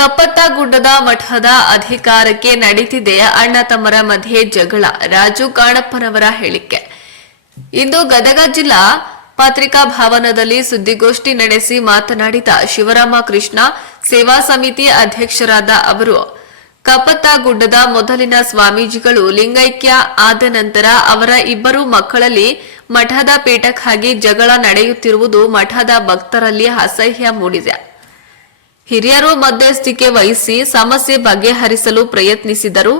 ಕಪ್ಪತ್ತಗುಡ್ಡದ ಮಠದ ಅಧಿಕಾರಕ್ಕೆ ನಡೀತಿದೆ ಅಣ್ಣ ತಮ್ಮರ ಮಧ್ಯೆ ಜಗಳ. ರಾಜು ಕಾಣಪ್ಪನವರ ಹೇಳಿಕೆ. ಇಂದು ಗದಗ ಜಿಲ್ಲಾ ಪತ್ರಿಕಾ ಭವನದಲ್ಲಿ ಸುದ್ದಿಗೋಷ್ಠಿ ನಡೆಸಿ ಮಾತನಾಡಿದ ಶಿವರಾಮ ಕೃಷ್ಣ ಸೇವಾ ಸಮಿತಿ ಅಧ್ಯಕ್ಷರಾದ ಅವರು, ಕಪ್ಪತ್ತಗುಡ್ಡದ ಮೊದಲಿನ ಸ್ವಾಮೀಜಿಗಳು ಲಿಂಗೈಕ್ಯ ಆದ ನಂತರ ಅವರ ಇಬ್ಬರು ಮಕ್ಕಳಲ್ಲಿ ಮಠದ ಪೀಠಕ್ಕಾಗಿ ಜಗಳ ನಡೆಯುತ್ತಿರುವುದು ಮಠದ ಭಕ್ತರಲ್ಲಿ ಅಸಹ್ಯ ಮೂಡಿದೆ. ಹಿರಿಯರು ಮಧ್ಯಸ್ಥಿಕೆ ವಹಿಸಿ ಸಮಸ್ಯೆ ಬಗೆಹರಿಸಲು ಪ್ರಯತ್ನಿಸಿದರು.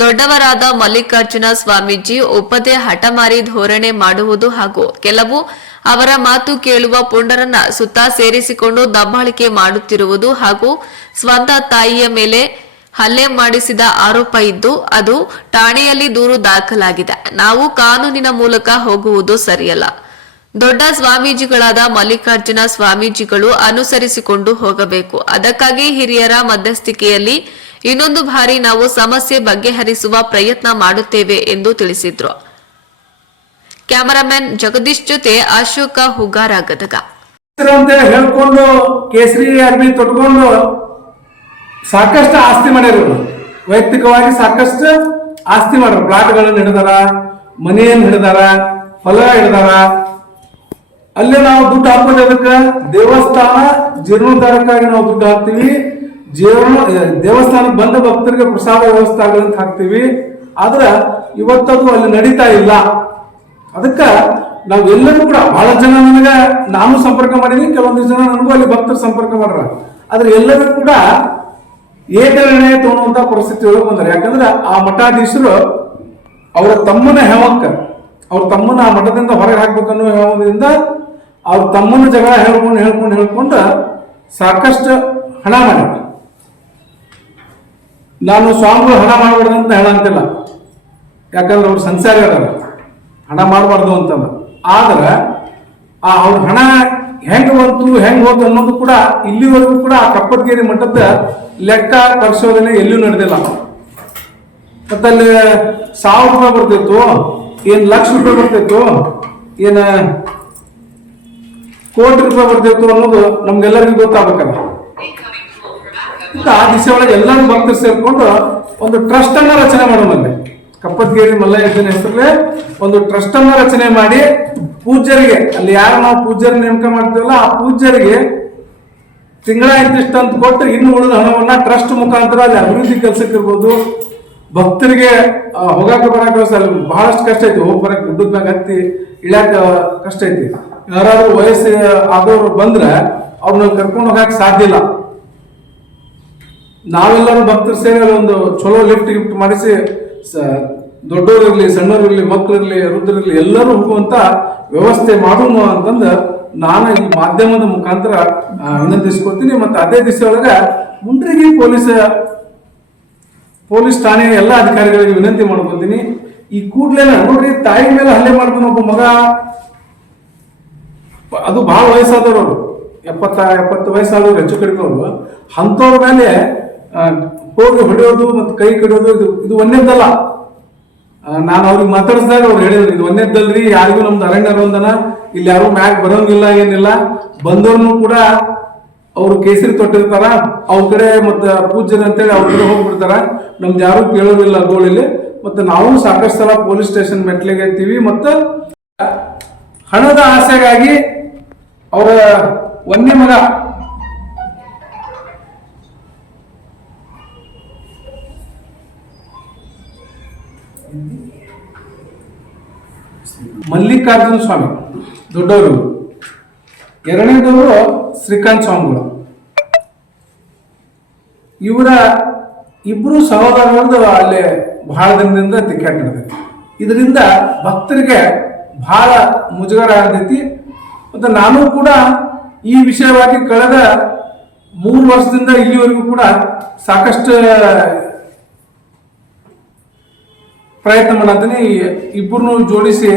ದೊಡ್ಡವರಾದ ಮಲ್ಲಿಕಾರ್ಜುನ ಸ್ವಾಮೀಜಿ ಒಪ್ಪದೆ ಹಠಮಾರಿ ಧೋರಣೆ ಮಾಡುವುದು ಹಾಗೂ ಕೆಲವು ಅವರ ಮಾತು ಕೇಳುವ ಪುಂಡರನ್ನ ಸುತ್ತ ಸೇರಿಸಿಕೊಂಡು ದಬ್ಬಾಳಿಕೆ ಮಾಡುತ್ತಿರುವುದು ಹಾಗೂ ಸ್ವಂತ ತಾಯಿಯ ಮೇಲೆ ಹಲ್ಲೆ ಮಾಡಿಸಿದ ಆರೋಪ ಇದ್ದು ಅದು ಠಾಣೆಯಲ್ಲಿ ದೂರು ದಾಖಲಾಗಿದೆ. ನಾವು ಕಾನೂನಿನ ಮೂಲಕ ಹೋಗುವುದು ಸರಿಯಲ್ಲ. ದೊಡ್ಡ ಸ್ವಾಮೀಜಿಗಳಾದ ಮಲ್ಲಿಕಾರ್ಜುನ ಸ್ವಾಮೀಜಿಗಳು ಅನುಸರಿಸಿಕೊಂಡು ಹೋಗಬೇಕು. ಅದಕ್ಕಾಗಿ ಹಿರಿಯರ ಮಧ್ಯಸ್ಥಿಕೆಯಲ್ಲಿ ಇನ್ನೊಂದು ಬಾರಿ ನಾವು ಸಮಸ್ಯೆ ಬಗೆಹರಿಸುವ ಪ್ರಯತ್ನ ಮಾಡುತ್ತೇವೆ ಎಂದು ತಿಳಿಸಿದ್ರು. ಕ್ಯಾಮರಾಮನ್ ಜಗದೀಶ್ ಜೊತೆ ಅಶೋಕ ಹುಗಾರ, ಗದಗ. ಹೇಳ್ಕೊಂಡು ಕೇಸರಿ ಅರ್ಬಿ ತೊಟ್ಕೊಂಡು ಸಾಕಷ್ಟು ಆಸ್ತಿ ಮಾಡ್ಯಾರ. ವೈಯಕ್ತಿಕವಾಗಿ ಸಾಕಷ್ಟು ಆಸ್ತಿ ಮಾಡ್ಯಾರ. ಪ್ಲಾಟ್ಗಳನ್ನು ಹಿಡಿದಾರ, ಮನೆಯನ್ನು ಹಿಡಿದಾರ, ಹೊಲ ಹಿಡಿದಾರ. ಅಲ್ಲೇ ನಾವು ದುಡ್ಡು ಹಾಕೋದು ಅದಕ್ಕೆ ದೇವಸ್ಥಾನ ಜೀರ್ಣೋದ್ಧಾರಕ್ಕಾಗಿ ನಾವು ದುಡ್ಡು ಹಾಕ್ತಿವಿ. ದೇವಸ್ಥಾನ ಬಂದ ಭಕ್ತರಿಗೆ ಪ್ರಸಾದ ವ್ಯವಸ್ಥೆ ಆಗಲಂತ ಹಾಕ್ತಿವಿ. ಆದ್ರ ಇವತ್ತದು ಅಲ್ಲಿ ನಡೀತಾ ಇಲ್ಲ. ಅದಕ್ಕ ನಾವು ಎಲ್ಲರೂ ಕೂಡ ಬಹಳ ಜನ ನನಗೆ ನಾನು ಸಂಪರ್ಕ ಮಾಡಿದೀನಿ, ಕೆಲವೊಂದು ಜನ ನನಗೂ ಅಲ್ಲಿ ಭಕ್ತರು ಸಂಪರ್ಕ ಮಾಡ್ರ. ಆದ್ರೆ ಎಲ್ಲರೂ ಕೂಡ ಏಕನಿರ್ಣಯ ತಗೊಳ್ಳುವಂತ ಪರಿಸ್ಥಿತಿ ಒಳಗೆ ಬಂದಾರೆ. ಯಾಕಂದ್ರೆ ಆ ಮಠಾಧೀಶರು ಅವರ ತಮ್ಮನ ಹೆಮಕ್ಕ, ಅವ್ರ ತಮ್ಮನ ಆ ಮಠದಿಂದ ಹೊರಗೆ ಹಾಕ್ಬೇಕನ್ನೋ ಹೇಳೋದ್ರಿಂದ ಅವ್ರ ತಮ್ಮನ ಜಗಳ ಹೇಳ್ಕೊಂಡು ಸಾಕಷ್ಟು ಹಣ ಮಾಡಿ. ನಾನು ಸ್ವಾಮಿಗಳು ಹಣ ಮಾಡಬಾರ್ದು ಅಂತ ಹೇಳಂತಿಲ್ಲ, ಯಾಕಂದ್ರೆ ಅವ್ರು ಸಂಸಾರಿ ಅದಾರ, ಹಣ ಮಾಡಬಾರ್ದು ಅಂತಲ್ಲ. ಆದ್ರೆ ಅವ್ರ ಹಣ ಹೆಂಗ್ ಹೋತು ಅನ್ನೋದು ಕೂಡ ಇಲ್ಲಿವರೆಗೂ ಕೂಡ ಆ ಕಪ್ಪತ್ತಗೇರಿ ಮಠದ ಲೆಕ್ಕ ಪರಿಶೋಧನೆ ಎಲ್ಲೂ ನಡೆದಿಲ್ಲ. ಮತ್ತಲ್ಲಿ 1000 ರೂಪಾಯಿ ಬರ್ತಿತ್ತು, ಏನ್ ಲಕ್ಷ ರೂಪಾಯಿ ಬರ್ತಿತ್ತು, ಏನ ಕೋಟಿ ರೂಪಾಯಿ ಬರ್ತಿತ್ತು ಅನ್ನೋದು ನಮ್ಗೆಲ್ಲರಿಗೂ ಗೊತ್ತಾಗಬೇಕಲ್ಲ. ಆ ದಿಸೆ ಒಳಗೆ ಎಲ್ಲರೂ ಭಕ್ತರು ಸೇರ್ಕೊಂಡು ಒಂದು ಟ್ರಸ್ಟ್ ಅನ್ನ ರಚನೆ ಮಾಡೋಣಲ್ಲಿ. ಕಪ್ಪತ್ತಗೇರಿ ಮಲ್ಲಯ್ಯ ಹೆಸರಲ್ಲೇ ಒಂದು ಟ್ರಸ್ಟ್ ಅನ್ನ ರಚನೆ ಮಾಡಿ ಪೂಜ್ಯರಿಗೆ, ಅಲ್ಲಿ ಯಾರು ನಾವು ಪೂಜ್ಯರ ನೇಮಕ ಮಾಡ್ತೀವಲ್ಲ ಆ ಪೂಜ್ಯರಿಗೆ ತಿಂಗಳ ಇಂತಿಷ್ಟು ಅಂತ ಕೊಟ್ಟು ಇನ್ನು ಉಳಿದ ಹಣವನ್ನ ಟ್ರಸ್ಟ್ ಮುಖಾಂತರ ಅಲ್ಲಿ ಅಭಿವೃದ್ಧಿ ಕೆಲಸಕ್ಕೆ ಇರ್ಬೋದು. ಭಕ್ತರಿಗೆ ಹೋಗಾಕ ಬರಾಕ ಬಹಳಷ್ಟು ಕಷ್ಟ ಐತಿ. ಹೋಗಿ ಬರಕ್ ಗುಡ್ಡದ ಮ್ಯಾಗ ಹತ್ತಿ ಇಳ್ಯಾಕ ಕಷ್ಟ ಐತಿ. ಯಾರಾದ್ರೂ ವಯಸ್ಸು ಆದವ್ರು ಬಂದ್ರೆ ಅವ್ರನ್ನ ಕರ್ಕೊಂಡು ಹೋಗಕ್ ಸಾಧ್ಯ ಇಲ್ಲ. ನಾವೆಲ್ಲರೂ ಭಕ್ತರು ಸೇರಿ ಒಂದು ಚಲೋ ಲಿಫ್ಟ್ ಮಾಡಿಸಿ ದೊಡ್ಡವರಿರ್ಲಿ, ಸಣ್ಣವರಿರ್ಲಿ, ಮಕ್ಕಳಿರ್ಲಿ, ವೃದ್ಧರಿರ್ಲಿ ಎಲ್ಲರೂ ಹೋಗುವಂತ ವ್ಯವಸ್ಥೆ ಮಾಡೋಣ ಅಂತಂದು ನಾನು ಈ ಮಾಧ್ಯಮದ ಮುಖಾಂತರ ವಿನಂತಿಸ್ಕೊತೀನಿ. ಮತ್ತೆ ಅದೇ ದಿವಸ ಒಳಗ ಮುಂಡ್ರಿಗಿ ಪೊಲೀಸ್ ಠಾಣೆ ಎಲ್ಲ ಅಧಿಕಾರಿಗಳಿಗೆ ವಿನಂತಿ ಮಾಡ್ಕೊತೀನಿ. ಈ ಕೂಡ್ಲೇ ನೋಡ್ರಿ, ತಾಯಿ ಮೇಲೆ ಹಲ್ಲೆ ಮಾಡ್ತಾನ ಒಬ್ಬ ಮಗ. ಅದು ಬಹಳ ವಯಸ್ಸಾದವರು, 70 ವಯಸ್ಸಾದವ್ರು, ಹೆಚ್ಚು ಕಡಿಮೆ ಅವರು. ಅಂಥವ್ರ ಮೇಲೆ ಹೋಗಿ ಹೊಡೆಯೋದು ಮತ್ತು ಕೈ ಕಡಿಯೋದು ಇದು ಒಂದೇದ್ದಲ್ಲ. ನಾನು ಅವ್ರಿಗೆ ಮಾತಾಡಿಸಿದಾಗ ಅವ್ರು ಹೇಳಿದ್ರು, ಇದು ಒಂದೇದ್ದಲ್ರಿ, ಯಾರಿಗೂ ನಮ್ದು ಅರಣ್ಯ ರೋಂದನ ಇಲ್ಲಿ ಯಾರು ಮ್ಯಾಗ್ ಬರೋಂಗಿಲ್ಲ, ಏನಿಲ್ಲ. ಬಂದವ್ರನ್ನು ಕೂಡ ಅವ್ರು ಕೇಸರಿ ತೊಟ್ಟಿರ್ತಾರ, ಅವ್ರ ಕಡೆ ಮತ್ತೆ ಪೂಜ್ಯರು ಅಂತೇಳಿ ಅವ್ರ ಕಡೆ ಹೋಗ್ಬಿಡ್ತಾರ. ನಮ್ದು ಯಾರು ಕೇಳೋದಿಲ್ಲ ಗೋಳಿಲಿ. ಮತ್ತೆ ನಾವು ಸಾಕಷ್ಟು ಸಲ ಪೊಲೀಸ್ ಸ್ಟೇಷನ್ ಮೆಟ್ಲಿಗೆ ಎತ್ತೀವಿ. ಮತ್ತೆ ಹಣದ ಆಸೆಗಾಗಿ ಅವರ ಒಂದೇ ಮಗ ಮಲ್ಲಿಕಾರ್ಜುನ ಸ್ವಾಮಿ ದೊಡ್ಡವರು, ಎರಡನೇದವರು ಶ್ರೀಕಾಂತ್ ಸ್ವಾಮಿಗಳು. ಇವರ ಇಬ್ರು ಸಹೋದರರದ್ದು ಅಲ್ಲಿ ಬಹಳ ದಿನದಿಂದ ತಿಕ್ಕಾಟ ನಡೆದೈತಿ. ಇದರಿಂದ ಭಕ್ತರಿಗೆ ಬಹಳ ಮುಜುಗರ ಆಗತೈತಿ. ಮತ್ತು ನಾನು ಕೂಡ ಈ ವಿಷಯವಾಗಿ ಕಳೆದ 3 ವರ್ಷದಿಂದ ಇಲ್ಲಿವರೆಗೂ ಕೂಡ ಸಾಕಷ್ಟು ಪ್ರಯತ್ನ ಮಾಡತ್ತೀನಿ. ಇಬ್ಬರನ್ನು ಜೋಡಿಸಿ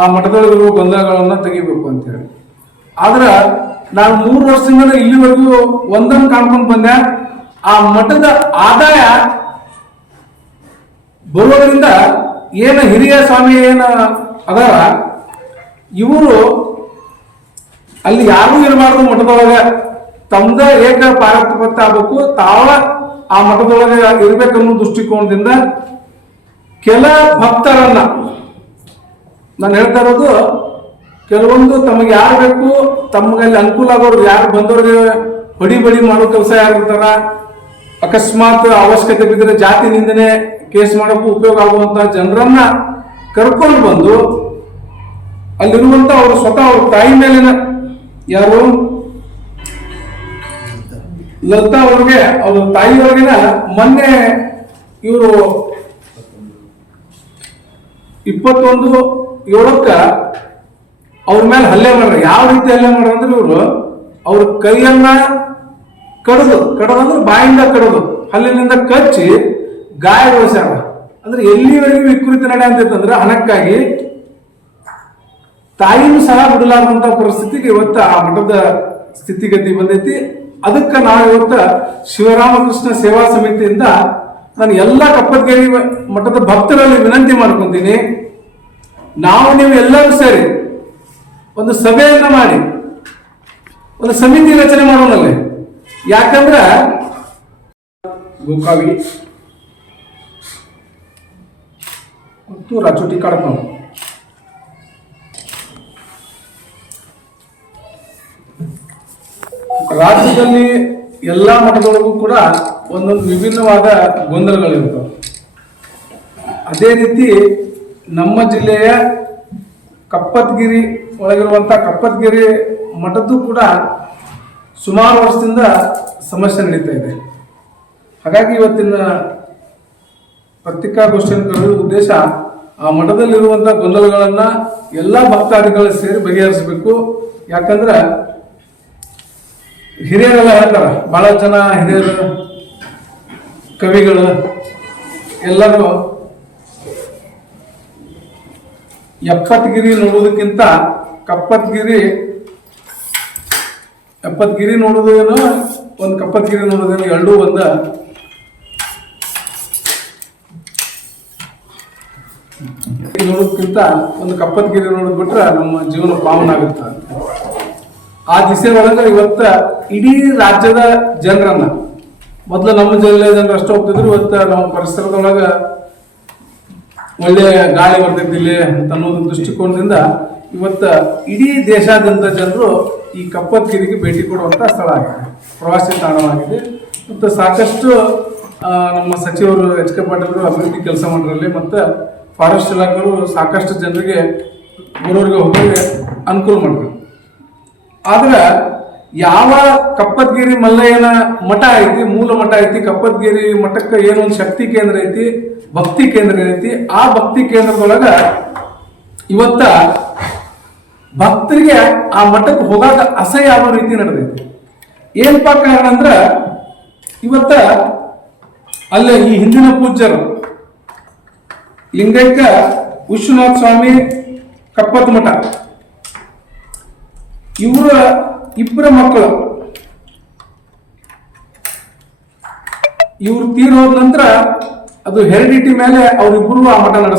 ಆ ಮಠದೊಳಗಿರುವ ಗೊಂದಲಗಳನ್ನ ತೆಗಿಬೇಕು ಅಂತ ಹೇಳಿ. ಆದ್ರೆ ನಾನು 3 ವರ್ಷದಿಂದ ಇಲ್ಲಿವರೆಗೂ ಒಂದನ್ನು ಕಾಣ್ಕೊಂಡು ಬಂದೆ. ಆ ಮಠದ ಆದಾಯ ಬರುವುದರಿಂದ ಏನು ಹಿರಿಯ ಸ್ವಾಮಿ ಏನ ಅದಾರ, ಇವರು ಅಲ್ಲಿ ಯಾರೂ ಇರಬಾರ್ದು ಮಠದೊಳಗೆ ತಮ್ದ ಏಕ ಪಾರಪತ್ಯ ಆಗ್ಬೇಕು, ತಾವ ಆ ಮಠದೊಳಗೆ ಇರ್ಬೇಕನ್ನೋ ದೃಷ್ಟಿಕೋನದಿಂದ ಕೆಲ ಭಕ್ತರನ್ನ, ನಾನು ಹೇಳ್ತಾ ಇರೋದು ಕೆಲವೊಂದು ತಮಗೆ ಯಾರು ಬೇಕು, ತಮಗೆ ಅಲ್ಲಿ ಅನುಕೂಲ ಆಗೋರು, ಯಾರು ಬಂದವ್ರಿಗೆ ಹೊಡಿ ಮಾಡೋ ಕೆಲಸ ಯಾರಿರ್ತಾರ, ಅಕಸ್ಮಾತ್ ಅವಶ್ಯಕತೆ ಬಿದ್ದರೆ ಜಾತಿ ನಿಂದನೆ ಕೇಸ್ ಮಾಡೋಕ್ಕೂ ಉಪಯೋಗ ಆಗುವಂತ ಜನರನ್ನ ಕರ್ಕೊಂಡು ಬಂದು ಅಲ್ಲಿರುವಂತ ಅವರು ಸ್ವತಃ ಅವ್ರ ತಾಯಿ ಮೇಲಿನ, ಯಾರು ಲಲಿತಾ ಅವ್ರಿಗೆ, ಅವ್ರ ತಾಯಿಯವ್ರಿಗಿನ ಮೊನ್ನೆ ಇವರು 21/7 ಅವ್ರ ಮೇಲೆ ಹಲ್ಲೆ ಮಾಡ್ರ. ಯಾವ ರೀತಿ ಹಲ್ಲೆ ಮಾಡ್ರ ಅಂದ್ರೆ ಇವರು ಅವ್ರ ಕೈಯನ್ನ ಕಡದಂದ್ರೆ ಬಾಯಿಂದ ಕಡದು ಹಲ್ಲಿನಿಂದ ಕಚ್ಚಿ ಗಾಯಗೊಳಿಸ್ಯಾರ. ಅಂದ್ರೆ ಎಲ್ಲಿವರೆಗೂ ವಿಕೃತಿ ನಡೆ ಅಂತಂದ್ರೆ ಹಣಕ್ಕಾಗಿ ತಾಯಿನೂ ಸಹ ಬಿಡಲಾರಂತ ಪರಿಸ್ಥಿತಿಗೆ ಇವತ್ತ ಆ ಮಠದ ಸ್ಥಿತಿಗತಿ ಬಂದೈತಿ. ಅದಕ್ಕೆ ನಾವು ಇವತ್ತ ಶಿವರಾಮಕೃಷ್ಣ ಸೇವಾ ಸಮಿತಿಯಿಂದ ನಾನು ಎಲ್ಲ ಕಪ್ಪತ್ಗೇರಿ ಮಠದ ಭಕ್ತರಲ್ಲಿ ವಿನಂತಿ ಮಾಡ್ಕೊಂತೀನಿ, ನೀವು ಎಲ್ಲರೂ ಸೇರಿ ಒಂದು ಸಭೆಯನ್ನ ಮಾಡಿ ಒಂದು ಸಮಿತಿ ರಚನೆ ಮಾಡೋಣಲ್ಲಿ. ಯಾಕಂದ್ರ ಗೋಕಾವಿ ಮತ್ತು ರಾಚೋಟಿ ಕಾಡಪ್ಪ ರಾಜ್ಯದಲ್ಲಿ ಎಲ್ಲಾ ಮಠದೊಳಗೂ ಕೂಡ ಒಂದೊಂದು ವಿಭಿನ್ನವಾದ ಗೊಂದಲಗಳಿರ್ತವೆ. ಅದೇ ರೀತಿ ನಮ್ಮ ಜಿಲ್ಲೆಯ ಕಪ್ಪತ್ಗಿರಿ ಒಳಗಿರುವಂಥ ಕಪ್ಪತ್ಗಿರಿ ಮಠದ್ದು ಕೂಡ ಸುಮಾರು ವರ್ಷದಿಂದ ಸಮಸ್ಯೆ ನಡೀತಾ ಇದೆ. ಹಾಗಾಗಿ ಇವತ್ತಿನ ಪತ್ರಿಕಾಗೋಷ್ಠಿಯನ್ನು ಕರೆದ ಉದ್ದೇಶ ಆ ಮಠದಲ್ಲಿರುವಂಥ ಗೊಂದಲಗಳನ್ನು ಎಲ್ಲ ಭಕ್ತಾದಿಗಳು ಸೇರಿ ಬಗೆಹರಿಸಬೇಕು. ಯಾಕಂದ್ರೆ ಹಿರಿಯರೆಲ್ಲ ಹೇಳ್ತಾರ, ಬಹಳ ಜನ ಹಿರಿಯರು ಕವಿಗಳು ಎಲ್ಲರೂ ಎಪ್ಪತ್ಗಿರಿ ನೋಡುವುದಕ್ಕಿಂತ ಎಪ್ಪತ್ಗಿರಿ ನೋಡುವುದೇನು ಒಂದು ಕಪ್ಪತ್ಗಿರಿ ನೋಡುವುದೇನು ಎರಡೂ ಒಂದ. ನೋಡೋದಕ್ಕಿಂತ ಒಂದು ಕಪ್ಪತ್ಗಿರಿ ನೋಡೋದ್ ಬಿಟ್ರೆ ನಮ್ಮ ಜೀವನ ಪಾವನ ಆಗುತ್ತೆ. ಆ ದಿಸೆಯೊಳಗೆ ಇವತ್ತ ಇಡೀ ರಾಜ್ಯದ ಜನರನ್ನ, ಮೊದಲು ನಮ್ಮ ಜಿಲ್ಲೆಯ ಜನರು ಅಷ್ಟು ಹೋಗ್ತಿದ್ರು, ಇವತ್ತ ನಮ್ಮ ಪರಿಸರದೊಳಗ ಒಳ್ಳೆ ಗಾಳಿ ಬರ್ತೈತಿ ಇಲ್ಲಿ ಅಂತ ಅನ್ನೋದು ದೃಷ್ಟಿಕೋನದಿಂದ ಇವತ್ತ ಇಡೀ ದೇಶಾದ್ಯಂತ ಜನರು ಈ ಕಪ್ಪತ್ಗಿರಿಗೆ ಭೇಟಿ ಕೊಡುವಂತ ಸ್ಥಳ ಆಗಿದೆ, ಪ್ರವಾಸಿ ತಾಣವಾಗಿದೆ. ಮತ್ತು ಸಾಕಷ್ಟು ನಮ್ಮ ಸಚಿವರು ಎಚ್ ಕೆ ಪಾಟೀಲ್ ಅಭಿವೃದ್ಧಿ ಕೆಲಸ ಮಾಡೋದ್ರಲ್ಲಿ ಮತ್ತು ಫಾರೆಸ್ಟ್ ಇಲಾಖೆಯವರು ಸಾಕಷ್ಟು ಜನರಿಗೆ ಬರೋರಿಗೆ ಹೋಗೋರಿಗೆ ಅನುಕೂಲ ಮಾಡಿದ್ರು. ಆದ್ರೆ ಯಾವ ಕಪ್ಪತ್ಗಿರಿ ಮಲ್ಲಯ್ಯನ ಮಠ ಐತಿ, ಮೂಲ ಮಠ ಐತಿ, ಕಪ್ಪತ್ಗಿರಿ ಮಠಕ್ಕೆ ಏನೊಂದು ಶಕ್ತಿ ಕೇಂದ್ರ ಐತಿ, ಭಕ್ತಿ ಕೇಂದ್ರ ಐತಿ, ಆ ಭಕ್ತಿ ಕೇಂದ್ರದೊಳಗ ಇವತ್ತ ಭಕ್ತರಿಗೆ ಆ ಮಠಕ್ಕೆ ಹೋಗಾಕ ಅಸಹ್ಯ ಆಗೋ ರೀತಿ ನಡೆದೈತಿ. ಏನಪ್ಪ ಕಾರಣ ಅಂದ್ರ ಇವತ್ತ ಅಲ್ಲೇ ಈ ಹಿಂದಿನ ಪೂಜ್ಯರು ಲಿಂಗೈಕ್ಯ ವಿಶ್ವನಾಥ ಸ್ವಾಮಿ ಕಪ್ಪತ್ ಮಠ ಇವರ ಇಬ್ಬರ ಮಕ್ಕಳು ಇವ್ರು ತೀರೋದ ನಂತರ ಅದು ಹೆರಿಡಿಟಿ ಮೇಲೆ ಅವರಿಬ್ಬರು ಆ ಮಠ ನಡೆಸ